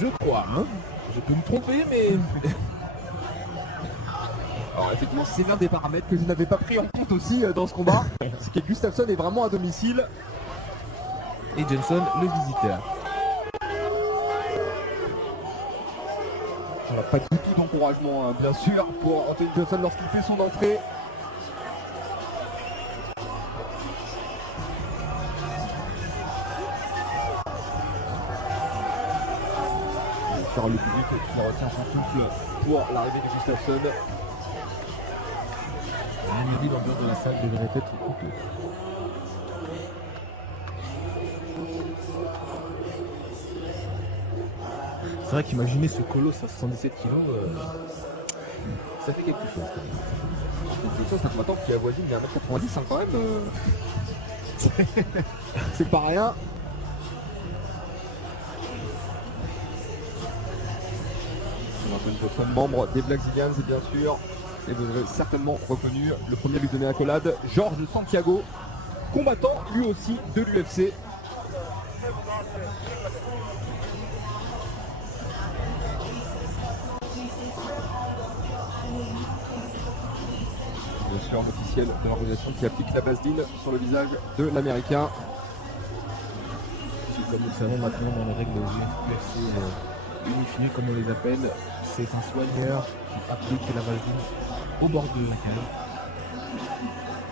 Je crois, hein. Je peux me tromper, mais... Alors effectivement, c'est l'un des paramètres que je n'avais pas pris en compte aussi dans ce combat. C'est que Gustafsson est vraiment à domicile. Et Johnson, le visiteur. Alors, pas du tout d'encouragement, hein, bien sûr, pour Anthony Johnson lorsqu'il fait son entrée. Sur le public qui retient son souffle pour l'arrivée de Gustafsson. L'ambiance de la salle devrait être coupée. C'est vrai qu'imaginer ce colosse à 77 kg, ça fait quelque chose. C'est un combattant qui avoisine les 1m90, hein, quand même. C'est pas rien. Anthony Johnson, membre des Black Zillions, bien sûr. Et vous avez certainement reconnu le premier à lui donner accolade, Georges Santiago, combattant lui aussi de l'UFC. Bien sûr, officiel de l'organisation qui applique la vaseline sur le visage de l'américain. Comme nous le savons maintenant dans les règles de UFC unifiées, comme on les appelle, c'est un soigneur qui applique la vaseline au bord de la cage.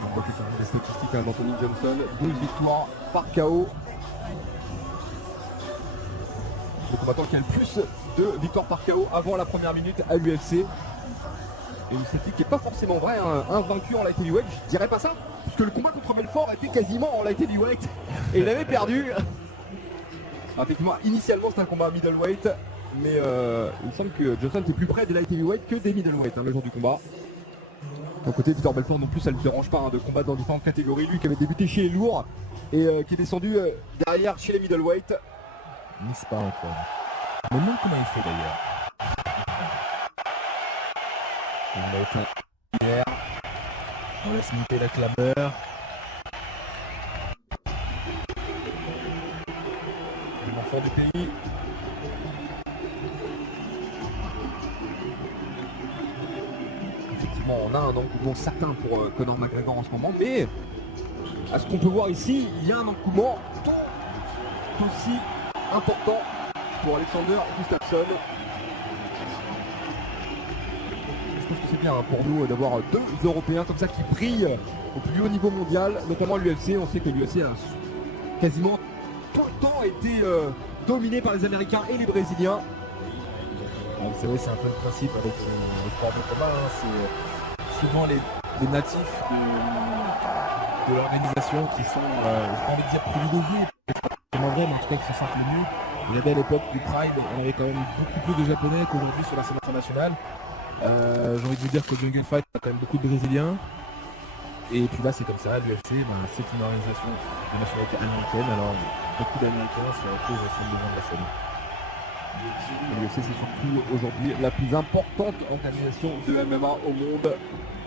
On voit que ça des statistiques d'Anthony Johnson, 12 victoires par KO. Le combattant qui a le plus de victoires par KO avant la première minute à l'UFC. Et une statistique qui n'est pas forcément vraie, hein. Un vaincu en light heavyweight, je dirais pas ça, parce que le combat contre Belfort était quasiment en light heavyweight et il avait perdu. Alors, effectivement, initialement c'était un combat à middleweight, mais il me semble que Johnson était plus près des light heavyweight que des middleweight, hein, le jour du combat. D'un côté, Vitor Belfort non plus, ça ne le dérange pas, hein, de combattre dans différentes catégories. Lui qui avait débuté chez les lourds et qui est descendu derrière chez les middleweight. N'est-ce pas encore? Je me demande comment il fait d'ailleurs. Il va être hier. On laisse monter la clameur. L'enfant du pays. Effectivement, on a un engouement certain pour Conor McGregor en ce moment, mais à ce qu'on peut voir ici, il y a un engouement tout aussi important pour Alexander Gustafsson. Je pense que c'est bien, hein, pour nous d'avoir deux Européens comme ça qui brillent au plus haut niveau mondial, notamment l'UFC. On sait que l'UFC a quasiment tout le temps été dominé par les Américains et les Brésiliens. C'est vrai, c'est un peu le principe avec les sports de combat, hein. C'est souvent les natifs de l'organisation qui sont, j'ai pas envie de dire privilégiés, c'est vraiment vrai, mais en tout cas qui sont simplement mieux. Regardez à l'époque du Pride, on avait quand même beaucoup plus de Japonais qu'aujourd'hui sur la scène internationale. J'ai envie de vous dire que Jungle Fight a quand même beaucoup de Brésiliens. Et puis là c'est comme ça, l'UFC, c'est une organisation de nationalité américaine, alors beaucoup d'Américains se retrouvent sur le devant de la scène. L'UFC c'est surtout aujourd'hui la plus importante organisation de MMA au monde.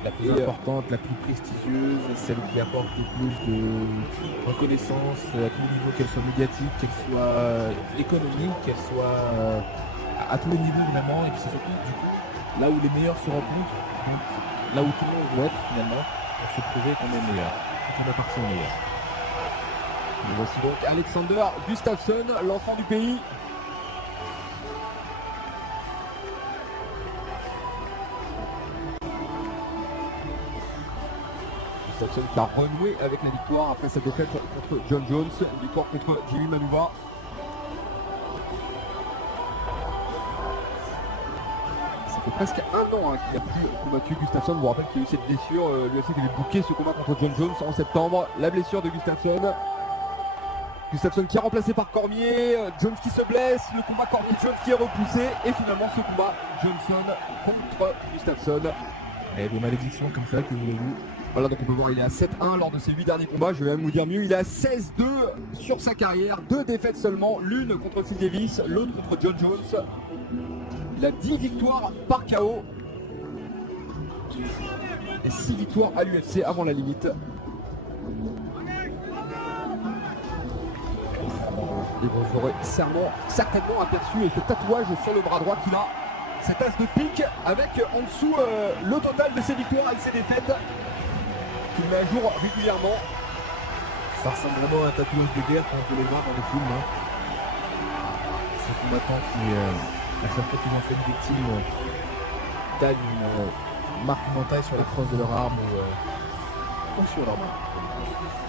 La plus importante, la plus prestigieuse, celle qui apporte le plus de reconnaissance à tous les niveaux, qu'elle soit médiatique, qu'elle soit économique, qu'elle soit à tous les niveaux vraiment, et puis c'est surtout du coup là où les meilleurs se rencontrent, donc là où tout le monde veut être finalement, pour se prouver qu'on est meilleur, qu'on appartient au meilleur. Et voici donc Alexander Gustafsson, l'enfant du pays. Gustafsson qui a renoué avec la victoire après sa défaite contre John Jones, une victoire contre Jimmy Manuwa. Ça fait presque un an qu'il n'a plus combattu Gustafsson. Je vous rappelle qu'il y a eu cette blessure, l'UFC qui avait booké ce combat contre John Jones en septembre. La blessure de Gustafsson. Gustafsson qui est remplacé par Cormier, Jones qui se blesse, le combat Cormier-Jones qui est repoussé et finalement ce combat Johnson contre Gustafsson. Et des malédictions comme ça que voulez-vous. Voilà, donc on peut voir il est à 7-1 lors de ses 8 derniers combats, je vais même vous dire mieux, il est à 16-2 sur sa carrière, 2 défaites seulement, l'une contre Phil Davis, l'autre contre John Jones. Il a 10 victoires par KO et 6 victoires à l'UFC avant la limite. Et vous aurez certainement aperçu ce tatouage sur le bras droit qu'il a. Cet as de pique avec en dessous le total de ses victoires et de ses défaites qu'il met à jour régulièrement. Ça ressemble vraiment à un tatouage de guerre quand on peut les voir dans les films. Hein. Ces combattants qui, à chaque fois qu'ils ont fait une victime, taillent une marque mentale sur les crosses de leur arme ou sur leur main.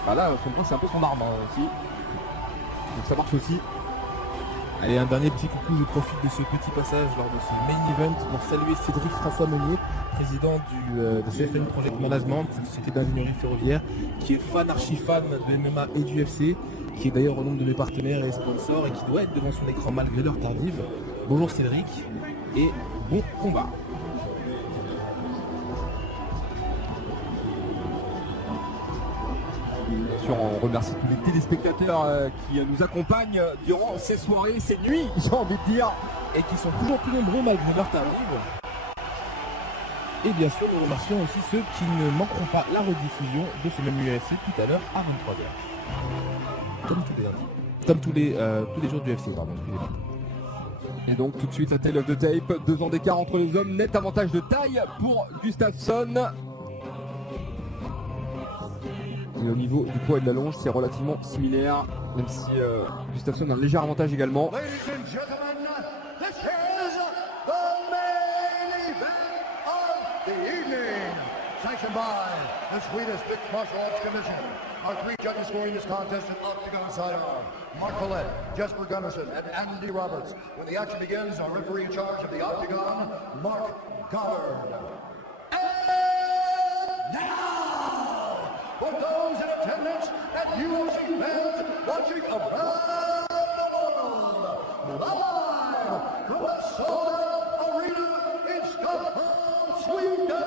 Ah là, c'est un peu son arme aussi. Donc ça marche aussi. Allez, un dernier petit coucou, je profite de ce petit passage lors de ce main event pour saluer Cédric François Meunier, président de CFM Project Management, société d'ingénierie ferroviaire, qui est fan, archi-fan de MMA et du UFC, qui est d'ailleurs au nombre de mes partenaires et sponsors et qui doit être devant son écran malgré l'heure tardive. Bonjour Cédric et bon combat. Bien sûr, on remercie tous les téléspectateurs qui nous accompagnent durant ces soirées, ces nuits, j'ai envie de dire. Et qui sont toujours plus nombreux malgré l'heure tardive. Et bien sûr, nous remercions aussi ceux qui ne manqueront pas la rediffusion de ce même UFC tout à l'heure à 23h. Comme tous les jours du UFC, pardon, excusez-moi. Et donc tout de suite la Tale of the Tape, 2 ans d'écart entre les hommes, net avantage de taille pour Gustafsson. Et au niveau du poids et de la longe, c'est relativement similaire, même si Gustafsson a un léger avantage également. Sanctioned by the Swedish Mixed Martial Arts Commission. Our 3 judges scoring this contest in octagon sidearm: Mark Collette, Jesper Gunnarsson, and Andy Roberts. When the action begins, our referee in charge of the octagon, Mark Goddard. And now, for those in attendance and UFC fans watching around the world, live from a sold-out arena in Stockholm, Sweden.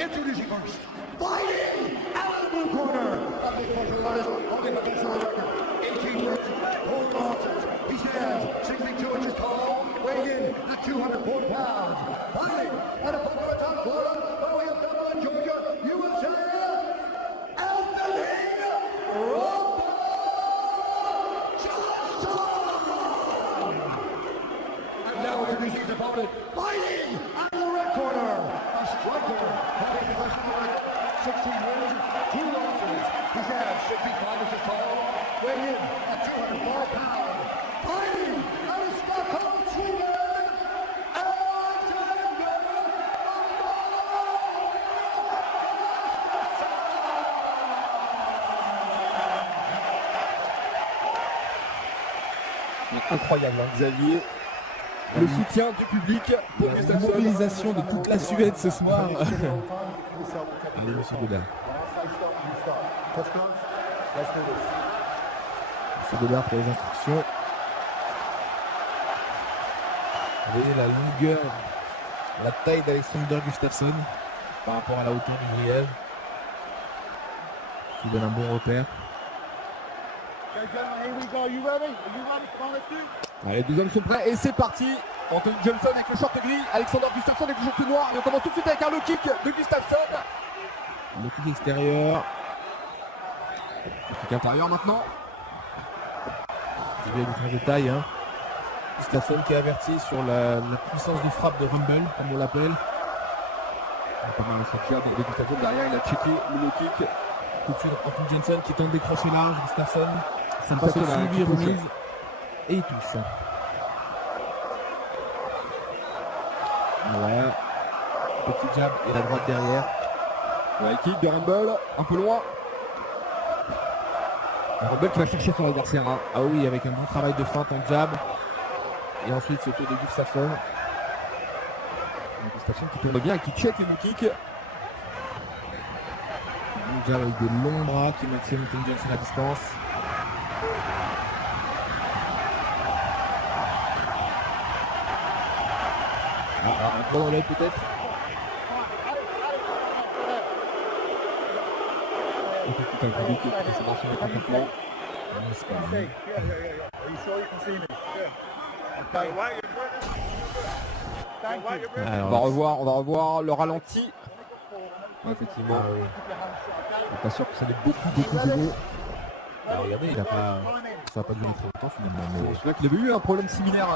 Introducing first, fighting out of the blue corner, a big martial artist holding a national record, 18 wins, 4 losses. He stands 62 inches tall, weighing in at 204 pounds. Fighting out of Boca Raton, Florida, by way of Dublin, Georgia, USA, Anthony Rumble Johnson! And now introducing his opponent, fighting out of the red corner, a striker, having a professional record, 16 wins, 2 losses. He stands 65 inches tall, weighing in at 204 pounds. Fighting out of Stockholm, Sweden, Incroyable, hein, Xavier. Le soutien du public pour La Gustafsson. mobilisation de toute la Suède ce soir. Allez, monsieur Godard. Monsieur Godard pour les instructions. Vous voyez la longueur, la taille d'Alexander Gustafsson par rapport à la hauteur du grillage, qui donne un bon repère. Allez, 2 hommes sont prêts et c'est parti. Anthony Johnson avec le short gris, Alexander Gustafsson avec le short noir. Et on commence tout de suite avec un low kick de Gustafsson. Le kick extérieur. Le kick intérieur maintenant. Il y a une différence de taille. Hein. Gustafsson qui est averti sur la puissance de frappe de Rumble, comme on l'appelle. Pas mal le jab de Gustafsson derrière, il a checké le low kick. Tout de suite, Anthony Johnson qui tente de décrocher large. Gustafsson, ça passe Gustafsson a un au-dessus, lui petit touche. remise. Et il touche. Ouais. Petit jab et la droite derrière. Ouais, kick de Rumble, un peu loin. Rumble qui va chercher son adversaire. Hein. Ah oui, avec un bon travail de feinte en jab. Et ensuite ce tour de Gustafsson. Gustafsson qui tourne bien et qui check le low kick. Un jab avec des longs bras qui maintiennent Anthony Johnson à distance. Un coup dans l'œil peut-être. Et tout un public qui s'est marché complètement. Non, c'est pas vrai. On va revoir le ralenti. Ouais, effectivement. Ah oui. Je suis pas sûr que ça ait beaucoup donné. Bah, regardez, ça va pas duré très longtemps finalement. Je me souviens qu'il avait eu un problème similaire.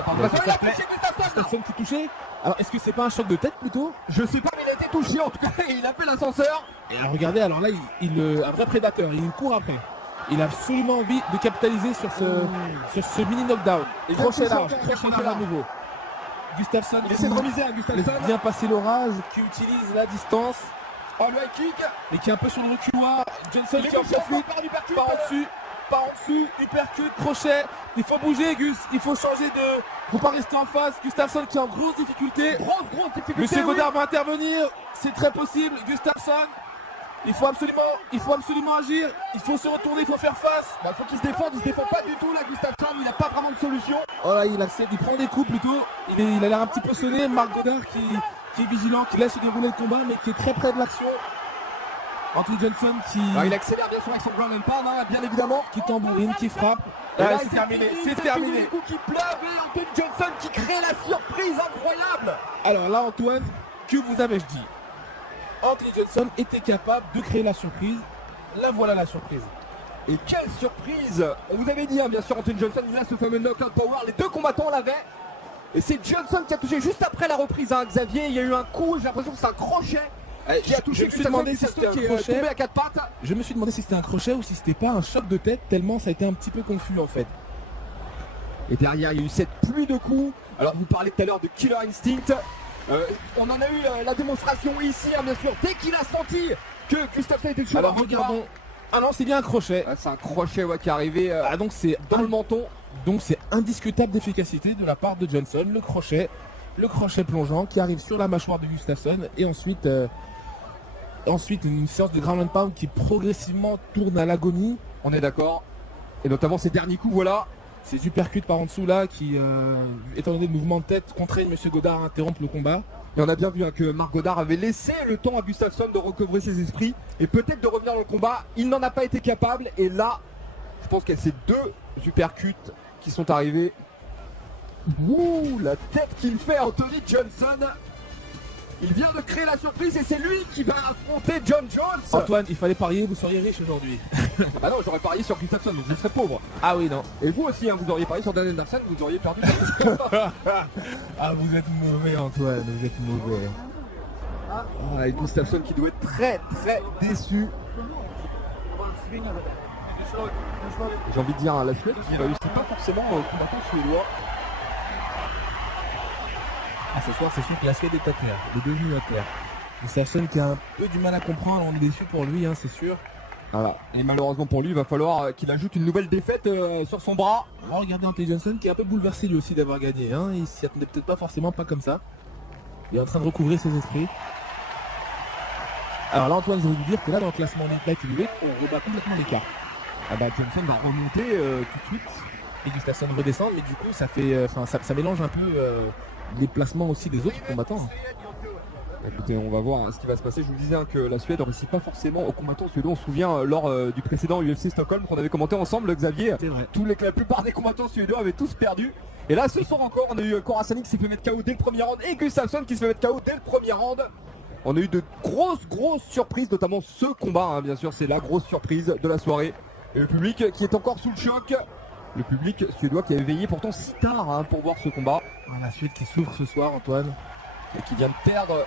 Gustafsson qui touchait. Alors est-ce que c'est pas un choc de tête plutôt? Je sais pas, mais il a été touché en tout cas. Il a fait l'ascenseur. Et alors regardez, alors là, un vrai prédateur, il court après. Il a absolument envie de capitaliser sur ce mini knockdown. Et Crochet là, large à nouveau. Gustafsson Il essaie de remiser à Gustafsson. laisse bien passer l'orage, qui utilise la distance Oh, le high kick. et qui est un peu sur le reculoir. Johnson qui en profite, par en dessous, uppercut, crochet. Il faut bouger, Gus, il faut changer de. Faut pas rester en face. Gustafsson qui est en grosse difficulté. Grosse difficulté. Monsieur oui. Godard va intervenir, c'est très possible. Gustafsson, il faut absolument agir. Il faut se retourner, il faut faire face. Bah, faut qu'il se défende. Il se défend pas du tout là, Gustafsson. Il n'a pas vraiment de solution. Oh là, il accepte, il prend des coups plutôt. Il a l'air un petit peu sonné. Marc Godard qui est vigilant, qui laisse se dérouler le combat, mais qui est très près de l'action. Anthony Johnson Il accélère bien sûr avec son ground and pound, hein, bien évidemment. qui tambourine, qui frappe. Et là, C'est terminé, c'est terminé. Les coups qui pleuvent et Anthony Johnson qui crée la surprise incroyable. Alors là, Antoine, que vous avais-je dit? Anthony Johnson était capable de créer la surprise. Là, voilà la surprise. Et quelle surprise. On vous avait dit, hein, bien sûr, Anthony Johnson, il a ce fameux knockout power. Les deux combattants l'avaient. Et c'est Johnson qui a touché juste après la reprise, hein, Xavier. Il y a eu un coup, j'ai l'impression que c'est un crochet qui a touché je me suis demandé si c'était un qui est crochet. tombé à quatre pattes. Je me suis demandé si c'était un crochet ou si c'était pas un choc de tête, tellement ça a été un petit peu confus en fait. Et derrière, il y a eu cette pluie de coups. Alors, vous parlez tout à l'heure de Killer Instinct. On en a eu la démonstration ici, hein, bien sûr, dès qu'il a senti que Gustafsson était toujours Alors dans le combat. regardons. Ah non, c'est bien un crochet. Ah, c'est un crochet qui est arrivé Ah donc c'est dans le menton. Donc c'est indiscutable d'efficacité de la part de Johnson, le crochet plongeant qui arrive sur la mâchoire de Gustafsson et ensuite une séance de ground and pound qui progressivement tourne à l'agonie. On est d'accord. Et notamment ces derniers coups, voilà. Ces uppercuts par en dessous là qui, étant donné le mouvement de tête, contraignent M. Godard à interrompre le combat. Et on a bien vu, hein, que Marc Godard avait laissé le temps à Gustafsson de recouvrer ses esprits et peut-être de revenir dans le combat. Il n'en a pas été capable et là, je pense qu'il y a ces deux uppercuts qui sont arrivés. Ouh, la tête qu'il fait, Anthony Johnson. Il vient de créer la surprise et c'est lui qui va affronter John Jones. Antoine, il fallait parier, vous seriez riche aujourd'hui. Ah non, j'aurais parié sur Gustafsson, donc je serais pauvre. Ah oui, non. Et vous aussi, hein, vous auriez parié sur Dan Henderson, vous auriez perdu. Ah, vous êtes mauvais, Antoine, vous êtes mauvais. Ah, et Gustafsson qui doit être très très déçu. J'ai envie de dire à la Suède qui réussit pas forcément au combattant suédois. Ah, ce soir, c'est sûr que la Suède est à terre, il est devenu à terre. Gustafsson qui a un peu du mal à comprendre, on est déçu pour lui, hein, c'est sûr. Voilà. Et malheureusement pour lui, il va falloir qu'il ajoute une nouvelle défaite sur son bras. Alors, regardez Anthony Johnson qui est un peu bouleversé lui aussi d'avoir gagné, hein. Il s'y attendait peut-être pas forcément pas comme ça. Il est en train de recouvrer ses esprits. Alors là, Antoine, je vais vous dire que là, dans le classement Light Heavyweight, on rebat complètement l'écart. Ah bah Johnson va remonter tout de suite. Et Gustafsson redescend, mais du coup, ça fait, ça mélange un peu les placements aussi des autres combattants. Écoutez, on va voir ce qui va se passer. Je vous disais, hein, que la Suède ne réussit pas forcément aux combattants suédois. On se souvient lors du précédent UFC Stockholm qu'on avait commenté ensemble, Xavier. C'est vrai. La plupart des combattants suédois avaient tous perdu. Et là, ce soir encore, on a eu Korasani qui s'est fait mettre KO dès le premier round et Gustafsson qui se fait mettre KO dès le premier round. On a eu de grosses surprises, notamment ce combat, hein, bien sûr, c'est la grosse surprise de la soirée. Et le public qui est encore sous le choc. Le public suédois qui avait veillé pourtant si tard, hein, pour voir ce combat. Ah, la Suède qui souffre ce soir, Antoine. Et qui vient de perdre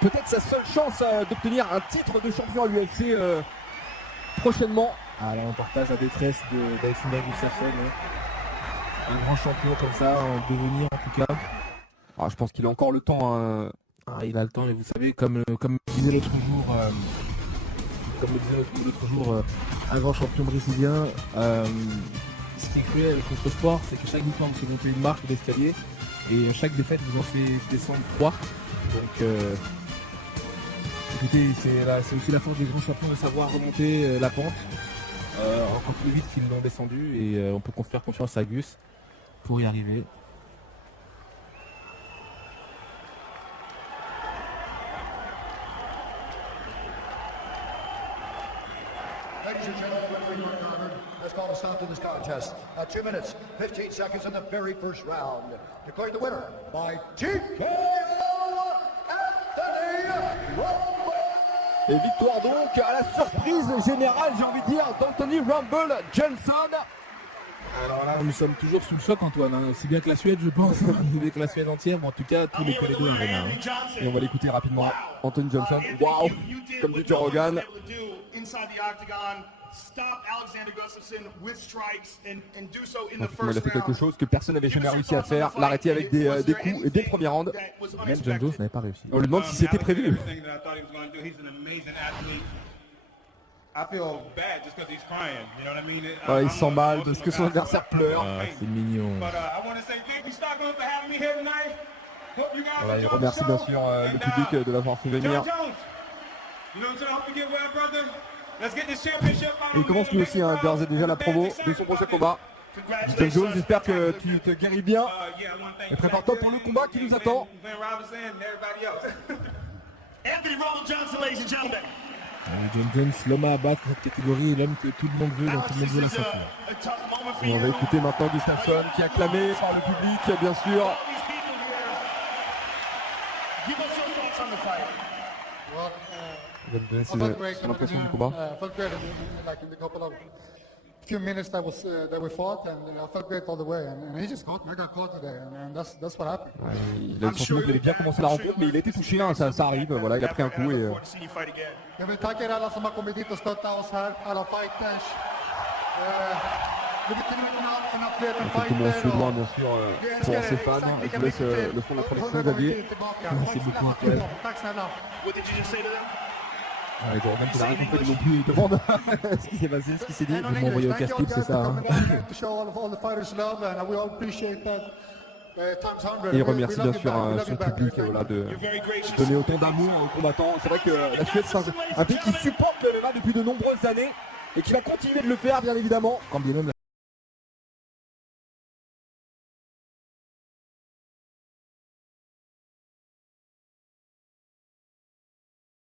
peut-être sa seule chance d'obtenir un titre de champion à l'UFC prochainement. Alors on partage la détresse d'Alexander Gustafsson, hein. Un grand champion comme ça, en devenir en tout cas. Ah, je pense qu'il a encore le temps. Hein. Ah, il a le temps, mais vous savez, comme disait l'autre jour, un grand champion brésilien, ce qui est cruel avec notre sport, c'est que chaque victoire vous fait monter une marche d'escalier et chaque défaite vous en fait descendre 3. Donc écoutez, c'est aussi la force des grands champions de savoir remonter la pente encore plus vite qu'ils l'ont descendu et on peut faire confiance à Gus pour y arriver. Ladies and gentlemen, let's call the stop round to this contest. 2 minutes, 15 seconds in the very first round. Declared the winner by TKO Anthony Rumble. Et victoire donc à la surprise générale, j'ai envie de dire, d'Anthony Rumble Johnson. Alors là, nous sommes toujours sous le choc, Antoine. Hein. Aussi bien que la Suède, je pense. Aussi bien que la Suède entière, mais en tout cas, tous les Colédo Arena. Hein. Et on va l'écouter rapidement. Anthony Johnson, waouh, comme dit Joe Rogan. Il a fait quelque chose que personne n'avait jamais réussi à faire, l'arrêter avec des coups et dès le premier round. Même John Jones n'avait pas réussi. On lui demande si c'était prévu. Voilà, il se sent mal parce que son adversaire pleure. Ah, c'est mignon. Voilà, il remercie bien sûr le public de l'avoir fait venir. Et il commence lui aussi d'ores et déjà la promo de son prochain combat. John Jones, j'espère que tu te guéris bien. Et prépare-toi pour le combat qui nous attend. Anthony Rumble Johnson, ladies and gentlemen. John Jones, l'homme à abattre dans cette catégorie, l'homme que tout le monde veut, dont tout le monde veut la sortir. Et on va écouter maintenant Gustafsson qui est acclamé par le public, bien sûr. Il va me donner son impression du combat. Felt great like in the couple of few minutes that we fought, and I felt great all the way. And he just caught me. I got caught today, and that's what happened. Ouais, il a le sentiment qu'il avait bien commencé la rencontre, mais il a été touché, hein, ça arrive. Voilà, il a pris un coup et. Jag vill tacka er alla som har kommit hit och stöttat oss här, alla fighters. Det betyder för nattligheten Tout le monde fighter. suédois, bien sûr, pour ses fans. Et je vous laisse le fond de la production, Xavier. Merci beaucoup, Antoine. Tack snälla. What did you just say to them? Ouais, Joe Rogan, tu l'as rien compris non plus. Il demande ce qui s'est passé, ce qui s'est dit. Ils m'ont envoyé au casse-pipe, c'est ça. Hein. To show all the fighters love, and we all appreciate that. Times 100. Et il remercie bien sûr son public voilà, de donner autant d'amour aux combattants. C'est vrai que la Suède, c'est un pays qui supporte le MMA depuis de nombreuses années et qui va continuer de le faire, bien évidemment. Quand bien même